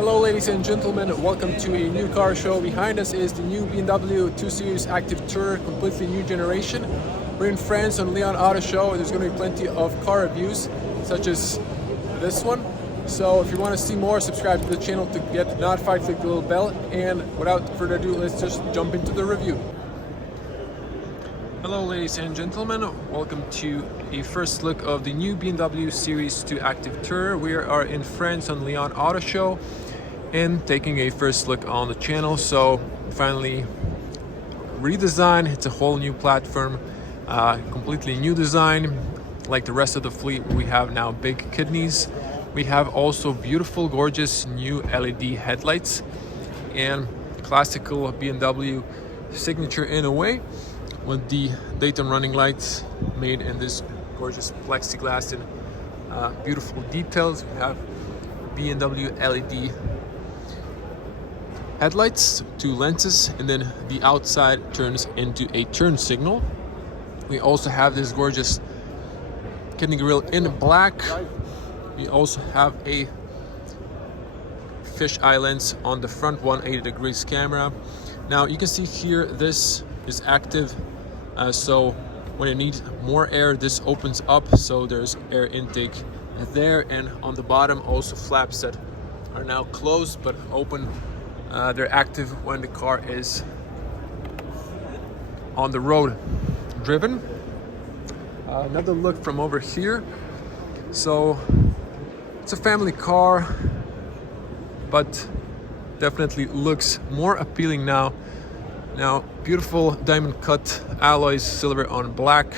Hello ladies and gentlemen, welcome to a new car show. Behind us is the new BMW 2 Series Active Tourer, completely new generation. We're in France on Lyon Auto Show, and there's going to be plenty of car reviews such as this one. So if you want to see more, subscribe to the channel to get notified, click the little bell, and without further ado, let's just jump into the review. Hello ladies and gentlemen, welcome to a first look of the new BMW Series 2 Active Tourer. We are in France on Lyon Auto Show and taking a first look on the channel. So finally redesigned, it's a whole new platform, completely new design. Like the rest of the fleet, we have now big kidneys. We have also beautiful, gorgeous new LED headlights and classical BMW signature in a way, with the daytime running lights made in this gorgeous plexiglass and beautiful details. We have BMW LED headlights, 2 lenses, and then the outside turns into a turn signal. We also have this gorgeous kidney grille in black. We also have a fisheye lens on the front, 180 degrees camera. Now you can see here this is active, so when you need more air, this opens up, so there's air intake there, and on the bottom also flaps that are now closed but open. They're active when the car is on the road driven. Another look from over here. So it's a family car, but definitely looks more appealing now. Now, beautiful diamond cut alloys, silver on black.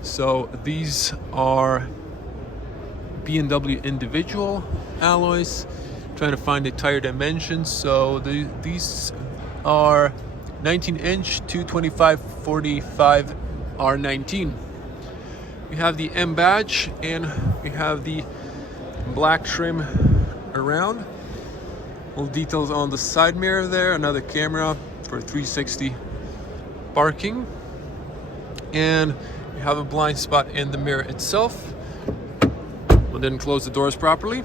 So these are BMW individual alloys. Trying to find the tire dimensions. So these are 19-inch, 225 45 R19. We have the M badge and we have the black trim around. Little details on the side mirror there, another camera for 360 parking, and we have a blind spot in the mirror itself. We didn't close the doors properly.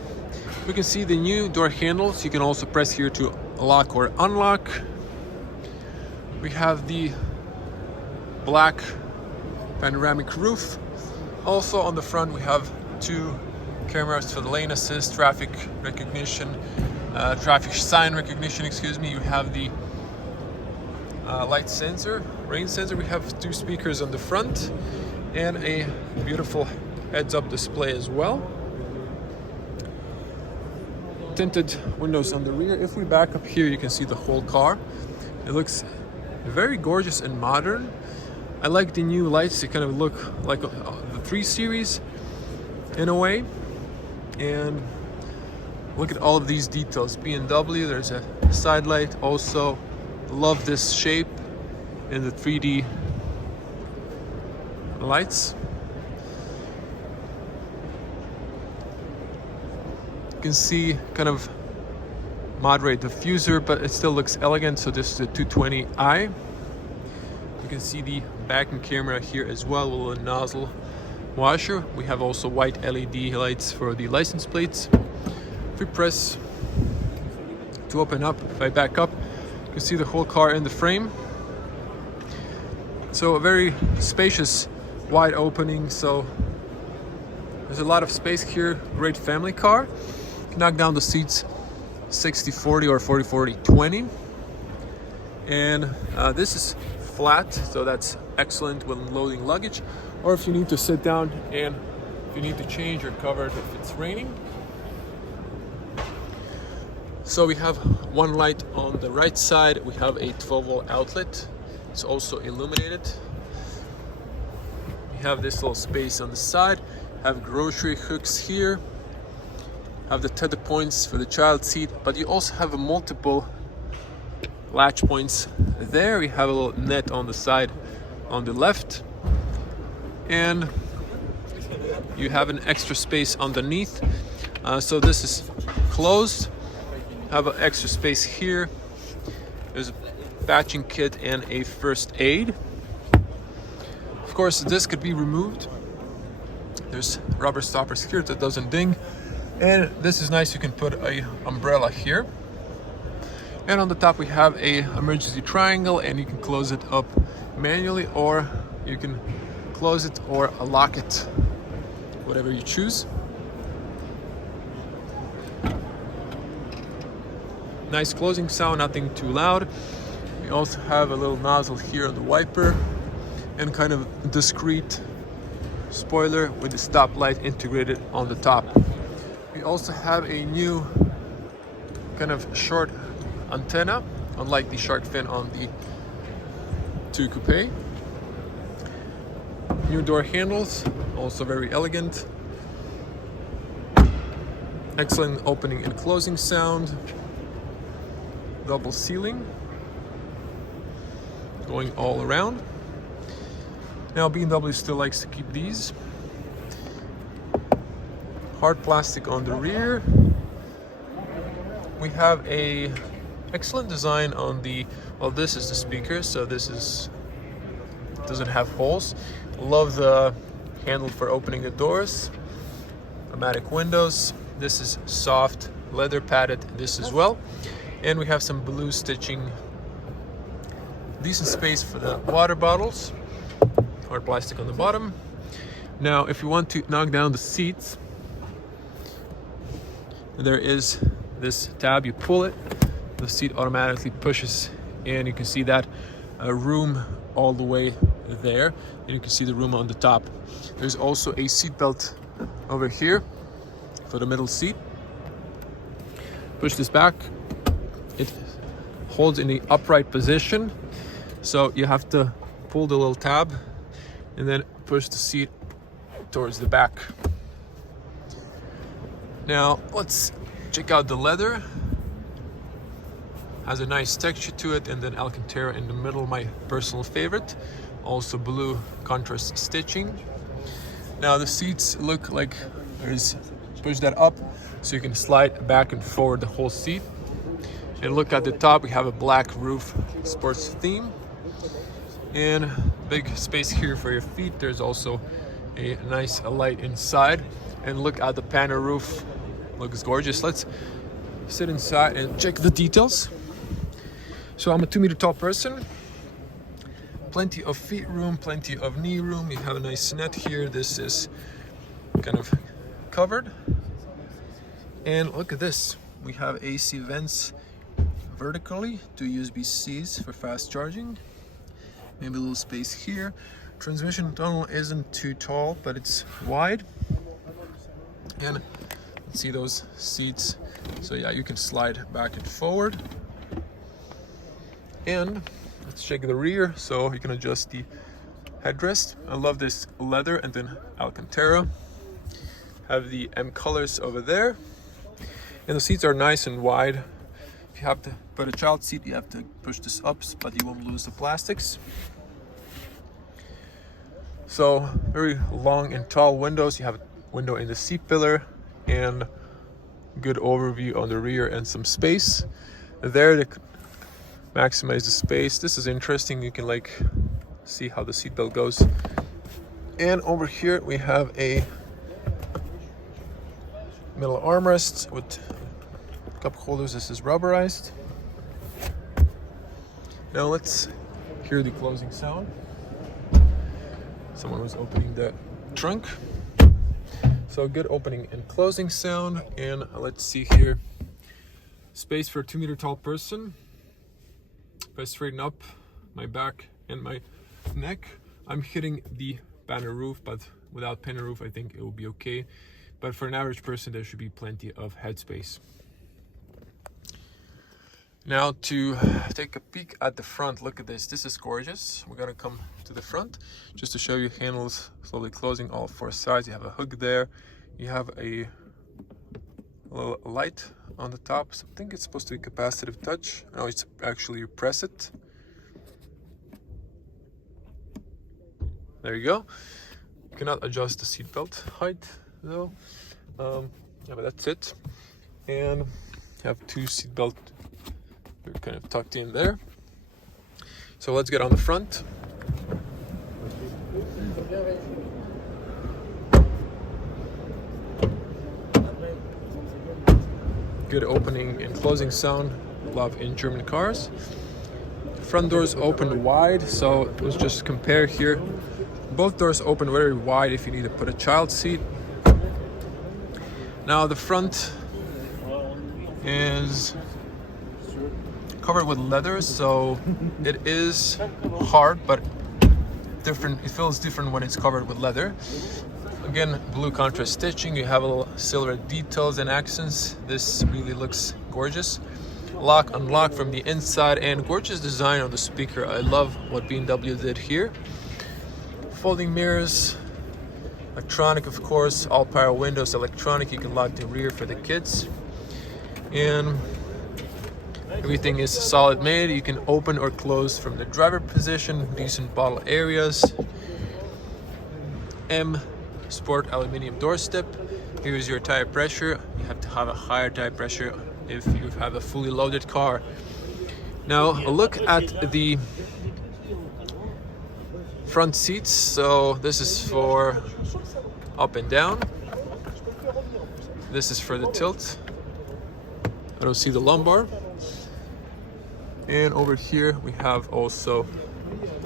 We can see the new door handles. You can also press here to lock or unlock. We have the black panoramic roof. Also on the front we have 2 cameras for the lane assist, traffic recognition, traffic sign recognition, excuse me. You have the light sensor, rain sensor. We have 2 speakers on the front and a beautiful heads-up display as well. Tinted windows on the rear. If we back up here, you can see the whole car. It looks very gorgeous and modern. I like the new lights. They kind of look like the 3 Series in a way. And look at all of these details. BMW, there's a side light. Also love this shape in the 3D lights. You can see kind of moderate diffuser, but it still looks elegant. So this is a 220i. You can see the backing camera here as well with a nozzle washer. We have also white LED lights for the license plates. If we press to open up, if I back up, you can see the whole car in the frame. So a very spacious, wide opening. So there's a lot of space here. Great family car. Knock down the seats 60-40 or 40-40-20, and this is flat, so that's excellent when loading luggage, or if you need to sit down and if you need to change your covers if it's raining. So we have one light on the right side. We have a 12-volt outlet. It's also illuminated. We have this little space on the side. Have grocery hooks here. Have the tether points for the child seat, but you also have a multiple latch points there. We have a little net on the side on the left, and you have an extra space underneath. So this is closed. Have an extra space here. There's a patching kit and a first aid. Of course, this could be removed. There's rubber stoppers here that doesn't ding. And this is nice, you can put a umbrella here. And on the top we have a emergency triangle, and you can close it up manually, or you can close it or lock it, whatever you choose. Nice closing sound, nothing too loud. We also have a little nozzle here on the wiper, and kind of discreet spoiler with the stoplight integrated on the top. We also have a new kind of short antenna, unlike the shark fin on the 2 Coupe. New door handles, also very elegant. Excellent opening and closing sound. Double ceiling going all around. Now BMW still likes to keep these. Hard plastic on the rear. We have a excellent design on the, well, this is the speaker, so this is doesn't have holes. Love the handle for opening the doors. Automatic windows. This is soft leather padded, this as well. And we have some blue stitching. Decent space for the water bottles. Hard plastic on the bottom. Now, if you want to knock down the seats, there is this tab. You pull it, the seat automatically pushes, and you can see that room all the way there, and you can see the room on the top. There's also a seat belt over here for the middle seat. Push this back. It holds in the upright position, so you have to pull the little tab and then push the seat towards the back. Now let's check out the leather. Has a nice texture to it, and then Alcantara in the middle, my personal favorite. Also blue contrast stitching. Now the seats look like there's, push that up so you can slide back and forward the whole seat. And look at the top, we have a black roof, sports theme. And big space here for your feet. There's also a nice light inside. And look at the panel roof, looks gorgeous. Let's sit inside and check the details. So I'm a 2 meter tall person. Plenty of feet room, plenty of knee room. You have a nice net here. This is kind of covered. And look at this. We have AC vents vertically, 2 USB-Cs for fast charging. Maybe a little space here. Transmission tunnel isn't too tall, but it's wide. And see those seats. So yeah, you can slide back and forward. And let's check the rear, so you can adjust the headrest. I love this leather, and then Alcantara. Have the M colors over there. And the seats are nice and wide. If you have to put a child seat, you have to push this up, but you won't lose the plastics. So very long and tall windows. You have a window in the seat pillar, and good overview on the rear and some space there to maximize the space. This is interesting. You can like see how the seatbelt goes. And over here we have a middle armrest with cup holders. This is rubberized. Now let's hear the closing sound. Someone was opening the trunk. So good opening and closing sound. And let's see here. Space for a 2 meter tall person. If I straighten up my back and my neck, I'm hitting the panel roof, but without panel roof, I think it will be okay. But for an average person, there should be plenty of headspace. Now to take a peek at the front, look at this. This is gorgeous. We're gonna come to the front just to show you handles slowly closing all 4 sides. You have a hook there. You have a little light on the top. So I think it's supposed to be capacitive touch. No, it's actually you press it. There you go. You cannot adjust the seatbelt height though. Yeah, but that's it. And you have 2 seatbelt. They're kind of tucked in there. So let's get on the front. good opening and closing sound. Love in German cars. Front doors open wide, so let's just compare here. Both doors open very wide if you need to put a child seat. Now the front is covered with leather, so it is hard, but different. It feels different when it's covered with leather. Again, blue contrast stitching. You have a little silver details and accents. This really looks gorgeous. Lock, unlock from the inside, and gorgeous design on the speaker. I love what BMW did here. Folding mirrors, electronic, of course, all power windows, electronic. You can lock the rear for the kids, and everything is solid made. You can open or close from the driver position. Decent bottle areas. M Sport aluminum doorstep. Here's your tire pressure. You have to have a higher tire pressure if you have a fully loaded car. Now a look at the front seats. So this is for up and down. This is for the tilt. I don't see the lumbar. And over here we have also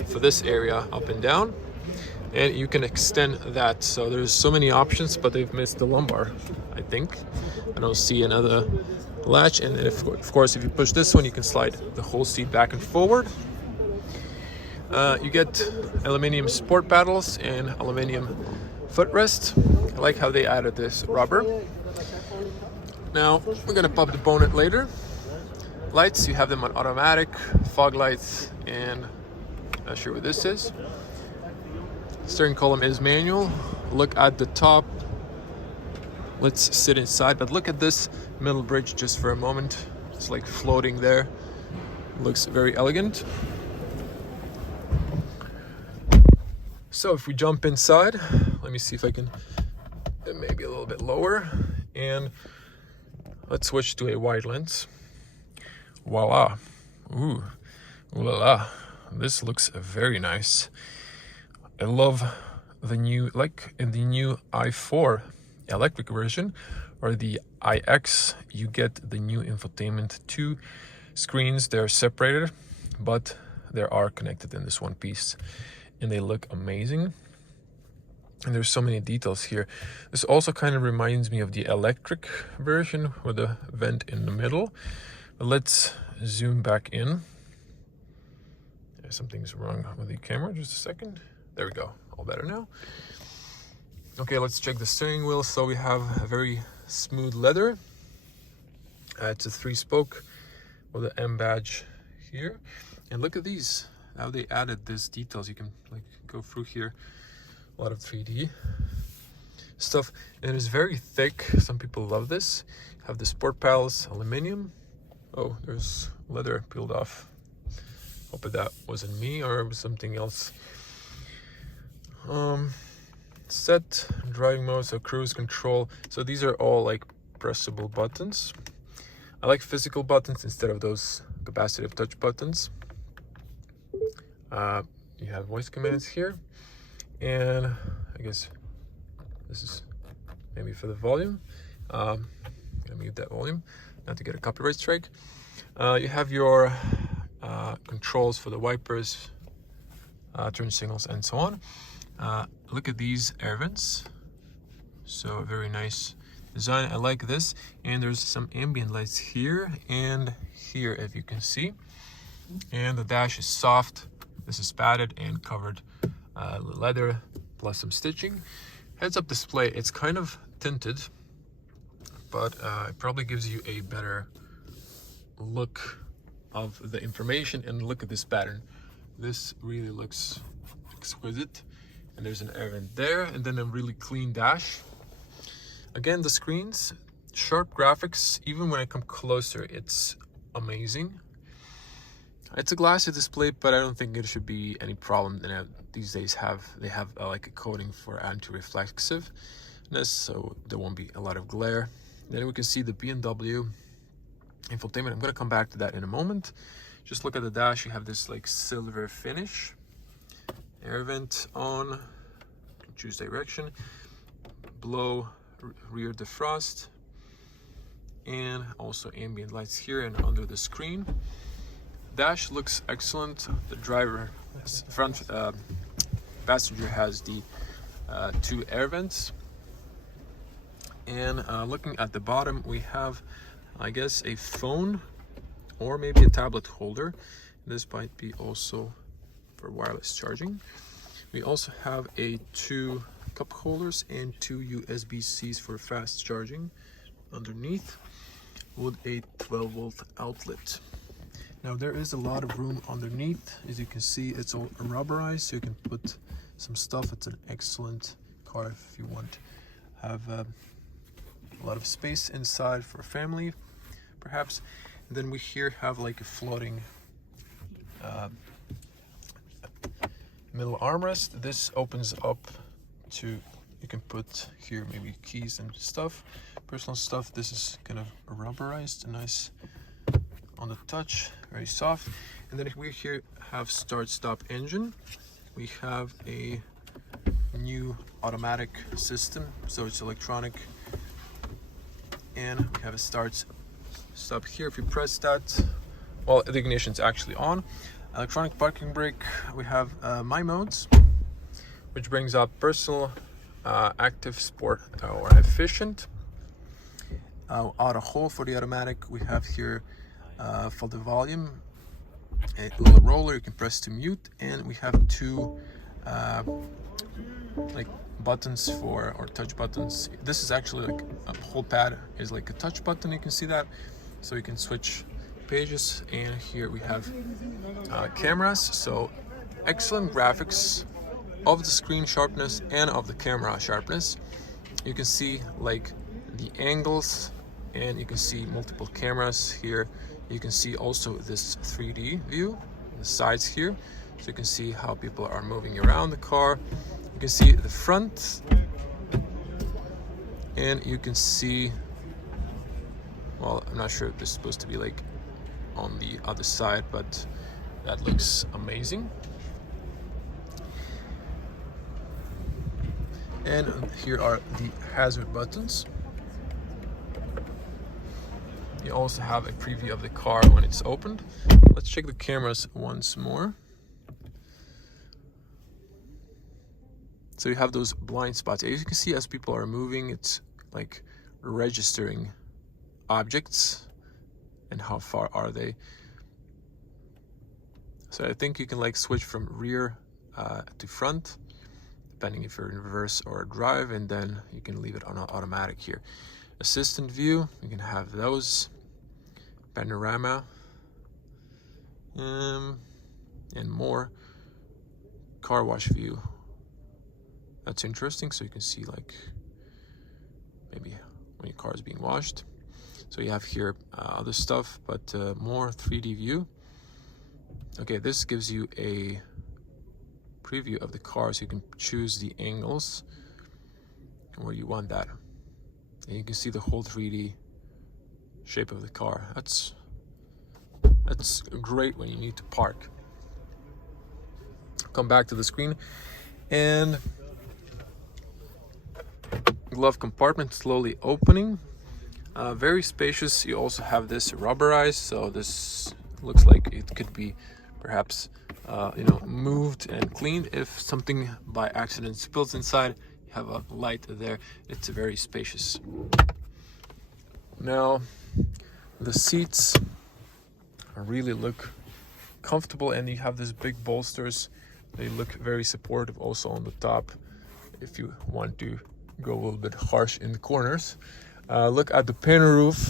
for this area up and down. And you can extend that. So there's so many options, but they've missed the lumbar, I think. I don't see another latch. And then of course, if you push this one, you can slide the whole seat back and forward. You get aluminum sport paddles and aluminum footrest. I like how they added this rubber. Now we're gonna pop the bonnet later. Lights, you have them on automatic, fog lights, and not sure what this is. Steering column is manual. Look at the top. Let's sit inside, but look at this middle bridge just for a moment. It's like floating there. Looks very elegant. So if we jump inside, let me see if I can maybe a little bit lower, and let's switch to a wide lens. Voila. Ooh la la. This looks very nice. I love the new, like in the new i4 electric version or the iX, you get the new infotainment. Two screens, they're separated, but they are connected in this one piece, and they look amazing. And there's so many details here. This also kind of reminds me of the electric version with the vent in the middle. But let's zoom back in. Something's wrong with the camera, just a second. There we go, all better now. Okay, let's check the steering wheel. So we have a very smooth leather. It's a 3-spoke with the M badge here. And look at these, how they added these details. You can like go through here, a lot of 3D stuff. And it's very thick, some people love this. Have the sport pals, aluminum. Oh, there's leather peeled off. Hope that wasn't me or something else. Set, driving mode, so cruise control. So these are all like pressable buttons. I like physical buttons instead of those capacitive touch buttons. You have voice commands here, and I guess this is maybe for the volume. I'm gonna mute that volume not to get a copyright strike. You have your controls for the wipers, turn signals, and so on. Look at these air vents. So very nice design. I like this. And there's some ambient lights here and here, if you can see. And the dash is soft. This is padded and covered leather plus some stitching. Heads-up display. It's kind of tinted, but it probably gives you a better look of the information. And look at this pattern. This really looks exquisite. And there's an air vent there, and then a really clean dash. Again, the screens, sharp graphics. Even when I come closer, it's amazing. It's a glassy display, but I don't think it should be any problem. And these days they have like a coating for anti-reflexiveness, so there won't be a lot of glare. Then we can see the BMW infotainment. I'm gonna come back to that in a moment. Just look at the dash. You have this like silver finish. Air vent on, choose direction, blow rear defrost, and also ambient lights here and under the screen. Dash looks excellent. The driver front passenger has the 2 air vents, and looking at the bottom we have, I guess, a phone or maybe a tablet holder. This might be also for wireless charging. We also have 2 cup holders and 2 USB-Cs for fast charging underneath, with a 12-volt outlet. Now there is a lot of room underneath. As you can see, it's all rubberized, so you can put some stuff. It's an excellent car if you want to have a lot of space inside for a family, perhaps. And then we here have like a floating middle armrest. This opens up to, you can put here maybe keys and stuff, personal stuff. This is kind of rubberized and nice on the touch, very soft. And then we here have start stop engine. We have a new automatic system, so it's electronic, and we have a start stop here. If you press that, well, the ignition's actually on. Electronic parking brake. We have my modes, which brings up personal, active, sport, or efficient. Auto hold for the automatic. We have here for the volume a little roller, you can press to mute, and we have 2 like buttons for, or touch buttons. This is actually like a whole pad is like a touch button, you can see that, so you can switch pages. And here we have cameras, so excellent graphics of the screen sharpness and of the camera sharpness. You can see like the angles, and you can see multiple cameras here. You can see also this 3D view, the sides here, so you can see how people are moving around the car. You can see the front, and you can see, well, I'm not sure if this is supposed to be like on the other side, but that looks amazing. And here are the hazard buttons. You also have a preview of the car when it's opened. Let's check the cameras once more. So you have those blind spots. As you can see, as people are moving, it's like registering objects and how far are they. So I think you can like switch from rear to front, depending if you're in reverse or drive, and then you can leave it on automatic here. Assistant view, you can have those, panorama, and more. Car wash view, that's interesting, so you can see like maybe when your car is being washed. So you have here other stuff, but more 3D view. Okay, this gives you a preview of the car, so you can choose the angles where you want that. And you can see the whole 3D shape of the car. That's great when you need to park. Come back to the screen, and glove compartment slowly opening. Very spacious. You also have this rubberized, so this looks like it could be perhaps moved and cleaned if something by accident spills inside. You have a light there. It's very spacious. Now the seats really look comfortable, and you have these big bolsters. They look very supportive also on the top if you want to go a little bit harsh in the corners. Look at the panel roof.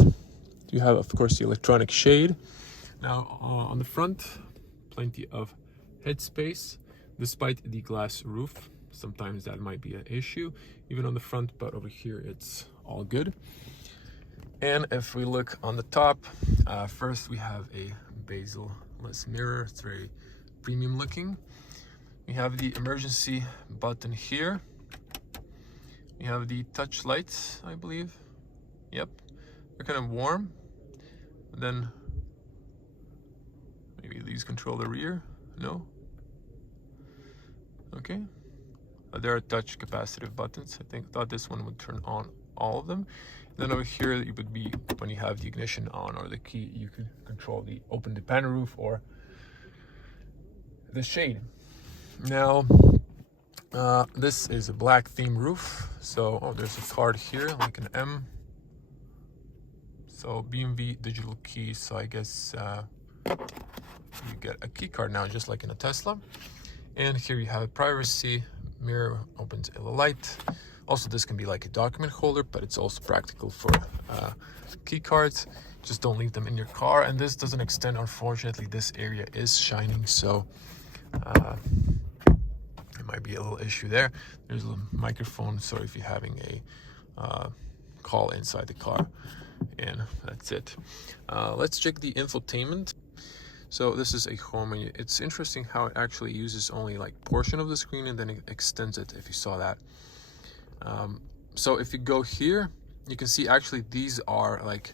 You have, of course, the electronic shade. Now on the front, plenty of headspace despite the glass roof. Sometimes that might be an issue even on the front, but over here it's all good. And if we look on the top, first we have a bezel-less mirror. It's very premium looking. We have the emergency button here. We have the touch lights, I believe. Yep, they're kind of warm. Then maybe these control the rear. No. Okay. There are touch capacitive buttons. Thought this one would turn on all of them. Then over here, it would be when you have the ignition on or the key, you can control the open the panel roof or the shade. Now, this is a black theme roof. So, oh, there's a card here, like an M. So BMW digital key. So I guess you get a key card now, just like in a Tesla. And here you have privacy, mirror opens a light. Also, this can be like a document holder, but it's also practical for key cards. Just don't leave them in your car. And this doesn't extend, unfortunately. This area is shining, so it might be a little issue there. There's a microphone, so if you're having a call inside the car, and that's it. Let's check the infotainment. So this is a home menu. It's interesting how it actually uses only like portion of the screen and then it extends it, if you saw that. So if you go here, you can see actually these are like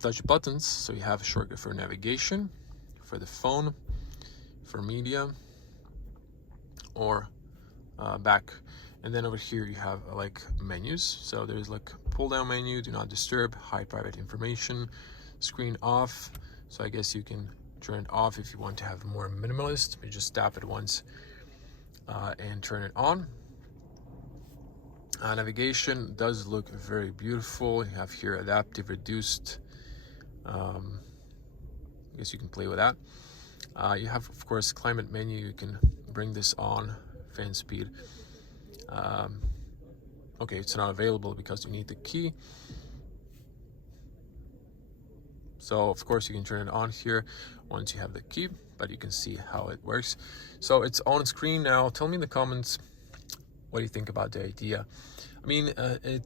touch buttons. So you have a shortcut for navigation, for the phone, for media, or back. And then over here you have like menus. So there's like pull down menu, do not disturb, hide private information, screen off. So I guess you can turn it off if you want to have more minimalist. You just tap it once and turn it on. Navigation does look very beautiful. You have here adaptive reduced. I guess you can play with that. You have, of course, climate menu. You can bring this on, fan speed. Okay, it's not available because you need the key. So of course you can turn it on here once you have the key, but you can see how it works. So it's on screen now. Tell me in the comments, what do you think about the idea? I mean,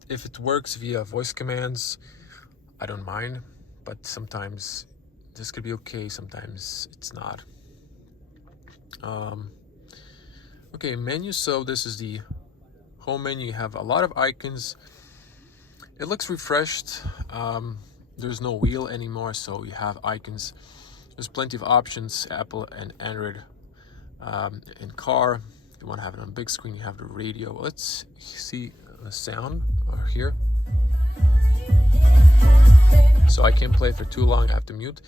if it works via voice commands, I don't mind, but sometimes this could be okay, sometimes it's not. Okay, menu. So this is the home menu. You have a lot of icons. It looks refreshed. There's no wheel anymore, so you have icons. There's plenty of options, Apple and Android. In car, if you want to have it on big screen, you have the radio. Let's see the sound here. So I can't play for too long, I have to mute.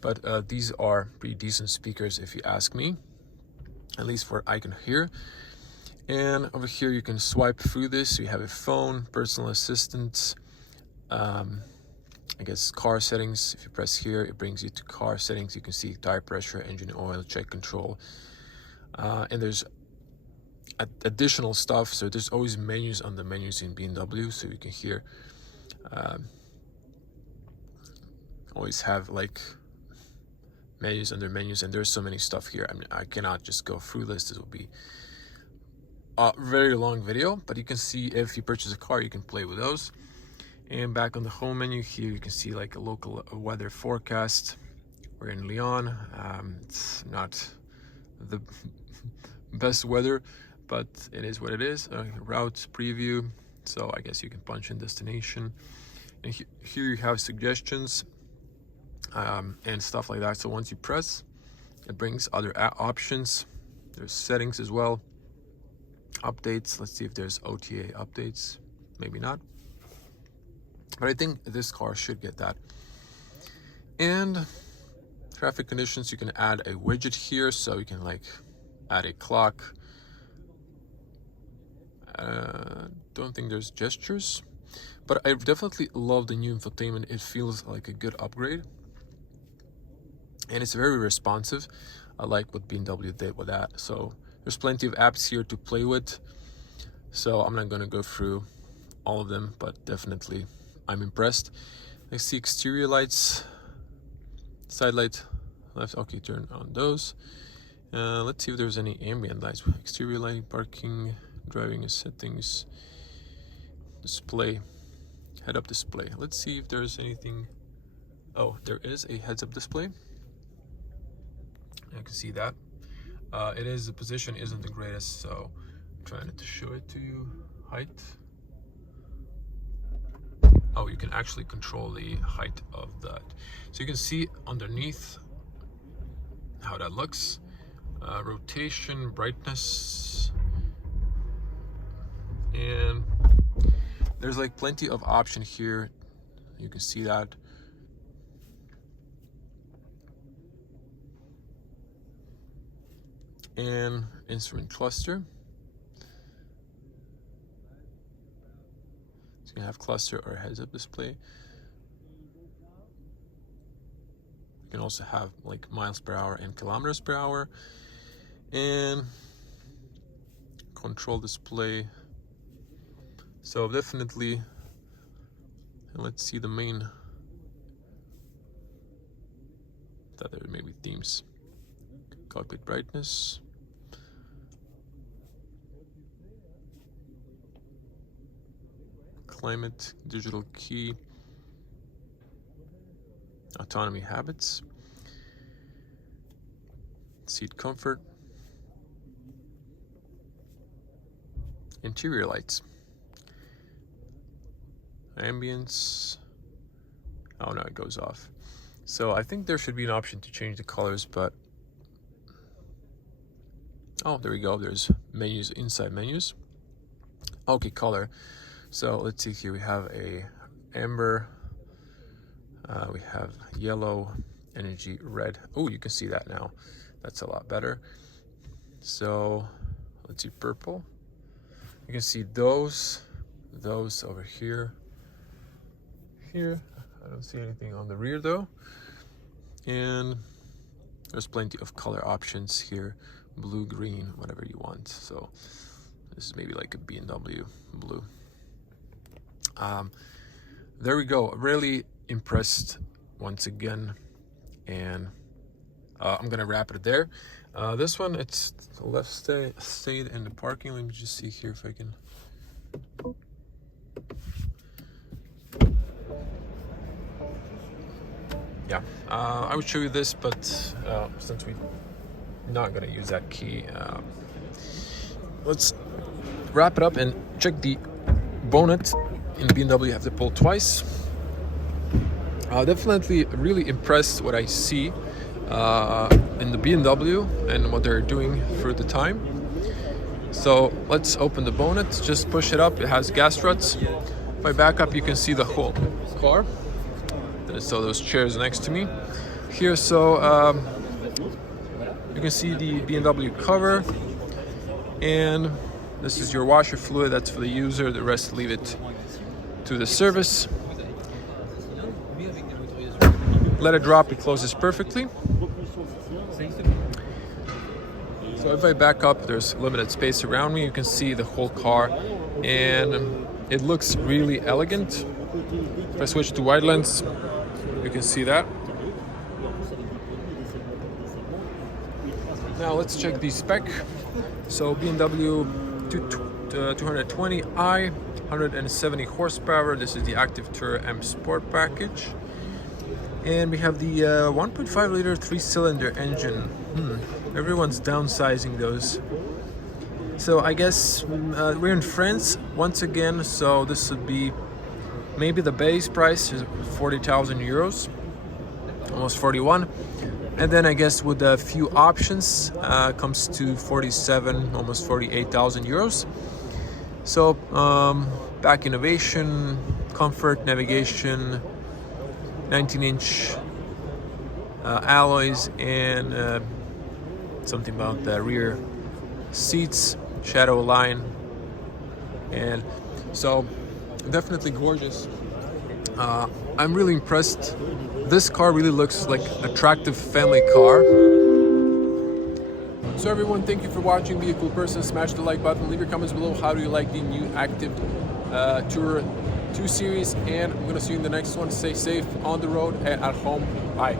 But these are pretty decent speakers if you ask me, at least for I can hear. And over here you can swipe through this. So you have a phone, personal assistant, I guess car settings. If you press here, it brings you to car settings. You can see tire pressure, engine oil, check control. And there's additional stuff. So there's always menus on the menus in BMW. So you can hear, always have like menus under menus. And there's so many stuff here. I mean, I cannot just go through this. This will be a very long video. But you can see if you purchase a car, you can play with those. And back on the home menu here, you can see like a local weather forecast. We're in Lyon. It's not the best weather, but it is what it is. Route preview. So I guess you can punch in destination. And here you have suggestions and stuff like that. So once you press, it brings other options. There's settings as well. Updates. Let's see if there's OTA updates. Maybe not. But I think this car should get that. And traffic conditions, you can add a widget here. So you can like add a clock. Don't think there's gestures. But I definitely love the new infotainment. It feels like a good upgrade. And it's very responsive. I like what BMW did with that. So there's plenty of apps here to play with. So I'm not going to go through all of them, but definitely I'm impressed. I see exterior lights, side light, left. Okay, turn on those. Let's see if there's any ambient lights. Exterior light, parking, driving settings, display, head-up display. Let's see if there's anything. Oh, there is a heads-up display. I can see that. It is, the position isn't the greatest, so I'm trying to show it to you. Height. Oh, you can actually control the height of that. So you can see underneath how that looks. Rotation, brightness, and There's like plenty of option here. You can see that. And instrument cluster. So you have cluster or heads-up display. You can also have like miles per hour and kilometers per hour. And control display. So definitely, and let's see the main, that there may be themes. Cockpit brightness. Climate, digital key, autonomy habits, seat comfort, interior lights, ambience. Oh no, it goes off. So I think there should be an option to change the colors, but oh, there we go. There's menus, inside menus. Okay, color. So let's see here. We have a amber. We have yellow, energy, red. Oh, you can see that now. That's a lot better. So let's see, purple. You can see those over here. Here, I don't see anything on the rear though. And there's plenty of color options here. Blue, green, whatever you want. So this is maybe like a BMW blue. There we go. Really impressed once again, and I'm gonna wrap it there. This one, it's left stayed in the parking. Let me just see here if I can. Yeah, I would show you this, but since we're not gonna use that key, let's wrap it up and check the bonnet. In the BMW, you have to pull twice. Definitely really impressed what I see in the BMW and what they're doing for the time. So let's open the bonnet, just push it up. It has gas struts. If I back up, you can see the whole car. So those chairs next to me here. So you can see the BMW cover, and this is your washer fluid. That's for the user. The rest, leave it to the service. Let it drop, it closes perfectly. So if I back up, there's limited space around me. You can see the whole car, and it looks really elegant. If I switch to wide lens, you can see that. Now let's check the spec. So BMW 220i, 170 horsepower. This is the Active Tour M Sport package. And we have the 1.5 liter 3-cylinder engine. Everyone's downsizing those. So I guess we're in France once again, so this would be maybe the base price is 40,000 euros, almost 41. And then I guess with a few options comes to 47, almost 48,000 euros. So back innovation, comfort, navigation, 19-inch alloys, and something about the rear seats, shadow line, and so definitely gorgeous. I'm really impressed. This car really looks like an attractive family car. So everyone, thank you for watching. Be a cool person, smash the like button, leave your comments below. How do you like the new Active Tour 2 series? And I'm gonna see you in the next one. Stay safe on the road and at home. Bye.